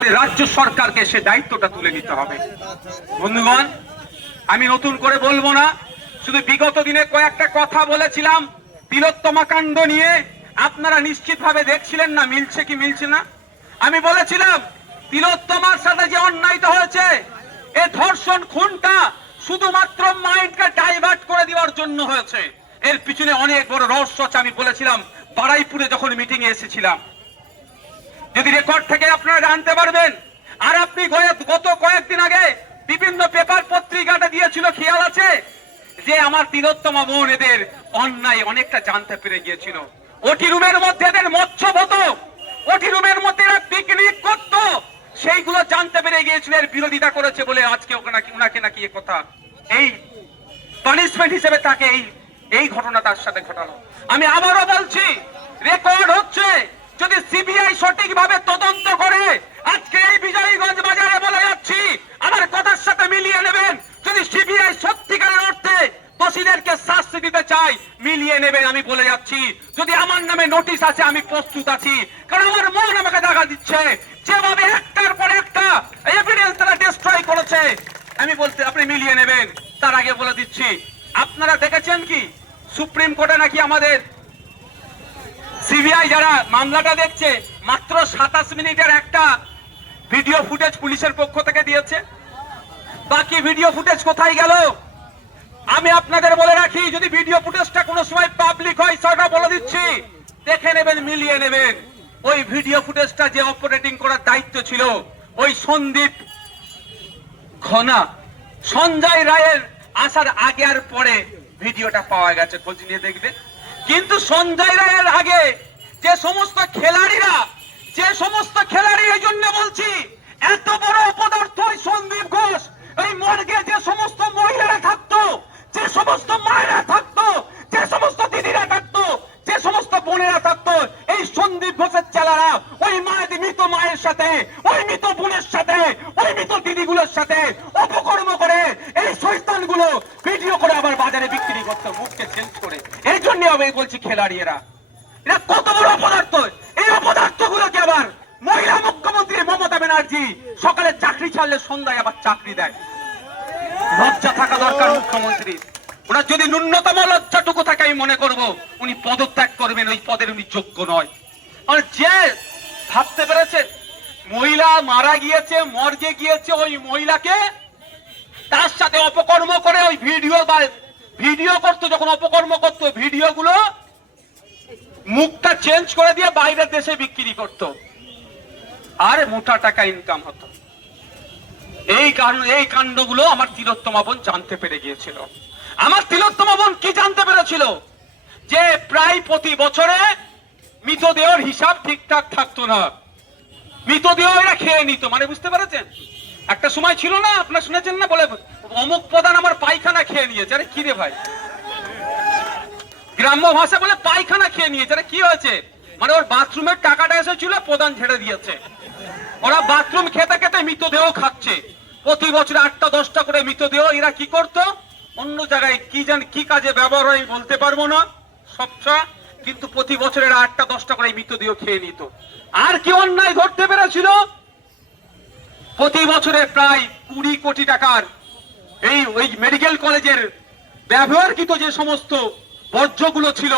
রাজ্য সরকারকে সে দায়িত্বটা তুলে নিতে হবে। বন্ধুগণ, আমি নতুন করে বলবো না, শুধু বিগত দিনে কয়েকটা কথা বলেছিলাম তিলোত্তমা কাণ্ড নিয়ে। আপনারা নিশ্চিতভাবে দেখছিলেন না মিলছে কি মিলছে না। আমি বলেছিলাম তিলোত্তমার সাথে যে অন্যায়টা হয়েছে, এ ধর্ষণ খুনটা শুধুমাত্র মাইন্ডকে ডাইভার্ট করে দেওয়ার জন্য হয়েছে। এর পিছনে অনেক বড় রহস্য আছে। আমি বলেছিলাম বারাইপুরে যখন মিটিং এ এসেছিলাম, যদি রেকর্ড থেকে আপনারা জানতে পারবেন। আর আপনি গত কয়েকদিন আগে বিভিন্ন পেপার পত্রিকাটা দিয়েছিল, খেয়াল আছে যে আমার তিলোত্তমা বোন এদের অন্যায় অনেকটা জানতে পেরে গিয়েছিল। ওটি রুমের মধ্যে এদের মৎস্য হতো, ওটি রুমের মধ্যে এরা পিকনিক করত, সেইগুলো জানতে পেরে গিয়েছিল। এর বিরোধিতা করেছে বলে আজকে ওনাকে নাকি এ কথা, এই পানিশমেন্ট হিসেবে তাকে এই ঘটনা তার সাথে ঘটানো। আমি আবারও বলছি, রেকর্ড হচ্ছে, যদি সিবিআই সঠিকভাবে তদন্ত করে, আজকে এই বিজয়গঞ্জ বাজারে বলে যাচ্ছি, আমার কথার সাথে মিলিয়ে নেবেন। যদি সিবিআই সত্যিকারের অর্থে দোষীদেরকে শাস্তি দিতে চাই, মিলিয়ে নেবেন। আমি বলে যাচ্ছি, যদি আমার নামে নোটিশ আছে আমি প্রস্তুত আছি, কারণ আমার মন আমাকে দেখা দিচ্ছে যেভাবে একটার পর একটা এভিডেন্স তারা ডিস্ট্রয় করেছে। আমি বলতে আপনি মিলিয়ে নেবেন। তার আগে বলে দিচ্ছি, আপনারা দেখেছেন কি সুপ্রিম কোর্টে নাকি আমাদের সিবিআই যারা মামলাটা দেখছে মাত্র 27 মিনিটের একটা ভিডিও ফুটেজ পুলিশের পক্ষ থেকে দিয়েছে। বাকি ভিডিও ফুটেজ কোথায় গেল? আমি আপনাদের বলে রাখি, যদি ভিডিও ফুটেজটা কোনো সময় পাবলিক হয়, সেটা বলে দিচ্ছি, দেখে নেবেন, মিলিয়ে নেবেন। ওই ভিডিও ফুটেজটা যে অপারেটিং করার দায়িত্ব ছিল ওই সন্দীপ ঘনা, সঞ্জয় রায়ের আসার আগে আর পরে ভিডিওটা পাওয়া গেছে, খোঁজ নিয়ে দেখবেন। কিন্তু সঞ্জয় রায়ের আগে যে সমস্ত খেলাড়ি, এই জন্য বলছি এত বড় অপদার্থ সন্দীপ ঘোষ, এই মর্গে যে সমস্ত মহিলারা থাকতো, যে সমস্ত মায়েরা থাকতো, যে সমস্ত দিদিরা থাকতো, যে সমস্ত বোনেরা থাকতো, এই সন্দীপ ঘোষের চেলারা ওই মৃত মায়ের সাথে, ওই মৃত বোনের সাথে, ওই মৃত দিদিগুলোর সাথে অপকর্ম করে এই শয়তানগুলো ভিডিও করে আবার বাজারে বিক্রি করতো মুখকে চেঞ্জ করে। এই জন্য আমি বলছি খেলাড়ি এরা কত বড় অপদার্থ। এই অপদার্থগুলোকে আবার মহিলা মুখ্যমন্ত্রী মমতা ব্যানার্জি সকালে চাকরি ছাড়লে সন্ধ্যায় আবার চাকরি দেয়। লজ্জা থাকা দরকার মুখ্যমন্ত্রী। ওনার যদি ন্যূনতম লজ্জাটুকু থাকে, আমি মনে করব উনি পদত্যাগ করবেন, ওই পদের উনি যোগ্য নয়। আর যে ভাবতে পেরেছে মহিলা মারা গিয়েছে, মর্গে গিয়েছে, ওই মহিলাকে তার সাথে অপকর্ম করে ওই ভিডিও করতো, যখন অপকর্ম করতো ভিডিওগুলো মুখটা চেঞ্জ করে দিয়ে বাইরের দেশে বিক্রি করতো, আর মোটা টাকা ইনকাম হতো। এই কাণ্ডগুলো আমার তিলোত্তমা বোন জানতে পেরে গিয়েছিল। আমার তিলোত্তমা বোন কি জানতে পেরেছিল? যে প্রায় প্রতি বছরে মৃতদেহের হিসাব ঠিকঠাক থাকতো না, মৃতদেহ এরা খেয়ে নিত। মানে বুঝতে পেরেছেন? একটা সময় ছিল না, আপনারা শুনেছেন না, বলে অমুক প্রধান আমার পায়খানা খেয়ে নিয়েছে। আরে কি রে ভাই, গ্রাম্য ভাষা বলে পায়খানা খেয়ে নিয়েছে। আরে কি হয়েছে? মানে ওর বাথরুমের টাকাটা এসেছিল, প্রধান ঝেড়ে দিয়েছে। ওরা বাথরুম খেতে খেতে মৃতদেহ খাচ্ছে। প্রতি বছর 8টা-10টা করে মৃতদেহ এরা কি করতো, অন্য জায়গায় কি কাজে ব্যবহার হয় বলতে পারবো না সবটা, কিন্তু প্রতি বছর এরা 8টা-10টা করে মৃতদেহ খেয়ে নিত। আর কি অন্যায় ধরতে পেরেছিল? প্রতি বছরে প্রায় 20 কোটি টাকার ওই মেডিকেল কলেজের ব্যবহারকৃত যে সমস্ত বর্জ্যগুলো ছিল,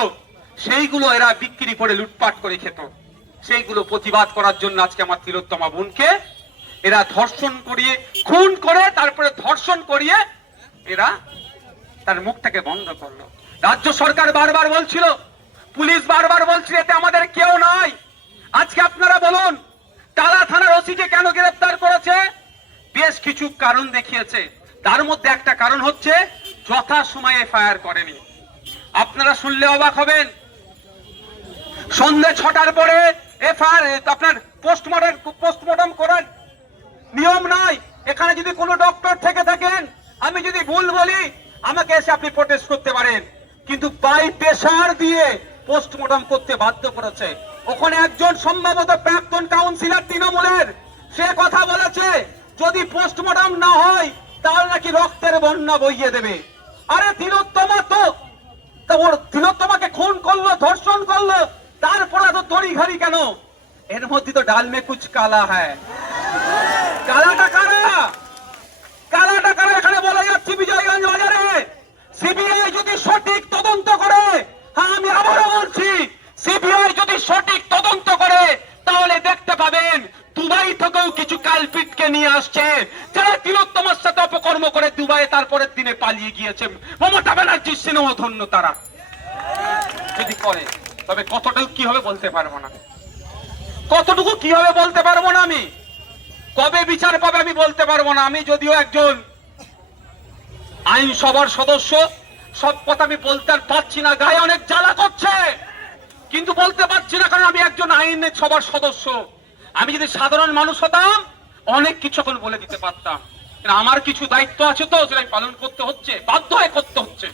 সেইগুলো এরা বিক্রি করে লুটপাট করে খেত। সেইগুলো প্রতিবাদ করার জন্য আজকে আমার তিলোত্তমা বোনকে এরা ধর্ষণ করিয়ে, খুন করে, তারপরে ধর্ষণ করিয়ে এরা তার মুখটাকে বন্ধ করলো। রাজ্য সরকার বারবার বলছিল, পুলিশ বারবার বলছিল, এতে আমাদের কেউ নাই। আজকে আপনারা বলুন, টালা থানার ওসিকে কেন গ্রেফতার করেছে? বেশ কিছু কারণ দেখিয়েছে। তার মধ্যে একটা কারণ হচ্ছে যথা সময়ে এফআইআর করেনি। আপনারা শুনলে অবাক হবেন, সন্ধ্যে 6টার পরে এফআইআর, আপনার পোস্টমর্টম করার নিয়ম নাই। এখানে যদি কোনো ডক্টর থেকে থাকেন, আমি যদি ভুল বলি, আমাকে এসে আপনি প্রোটেস্ট করতে পারেন, কিন্তু বাই প্রেসার দিয়ে পোস্টমর্টম করতে বাধ্য করেছে। ওখানে একজন সম্ভবত প্রাক্তন কাউন্সিলর তৃণমূলের, সে কথা বলেছে যদি পোস্টমর্টম না হয় তাহলে নাকি রক্তের বন্যা বইয়ে দেবে। আরে তিলোত্তমাকে খুন করলো, ধর্ষণ করলো, তারপরে তো তড়িঘড়ি কেন? এর মধ্যে তো ডাল মে কুছ কালা হ্যায়। কালা টাকারা এখানে বলে যাচ্ছি বিজয়গঞ্জ বাজারে। সিবিআই যদি সঠিক তদন্ত করে, হ্যাঁ আমি আবারও বলছি, সিবিআই যদি সঠিক তদন্ত করে তাহলে দেখতে পাবেন দুবাই থেকেও কিছু কালপিটকে নিয়ে আসছে, যারা তিলোত্তমার সাথে অপকর্ম করে দুবাই তারপরের দিনে পালিয়ে গিয়েছে। মমতা ব্যানার্জির সিনেমা ধন্য তারা যদি করে, তবে কতটুকু কি হবে বলতে পারবো না, কতটুকু কি হবে বলতে পারবো না, আমি কবে বিচার পাবে আমি বলতে পারবো না। আমি যদিও একজন আইনসভার সদস্য, সব কথা আমি বলতে আর পারছি না, গায়ে অনেক জ্বালা করছে, কিন্তু বলতে পারছি না, কারণ আমি একজন আইনের সভার সদস্য। আমি যদি সাধারণ মানুষ হতাম অনেক কিছু এখন বলে দিতে পারতাম, কিন্তু আমার কিছু দায়িত্ব আছে তো, সেটা আমি পালন করতে হচ্ছে, বাধ্য হয়ে করতে হচ্ছে।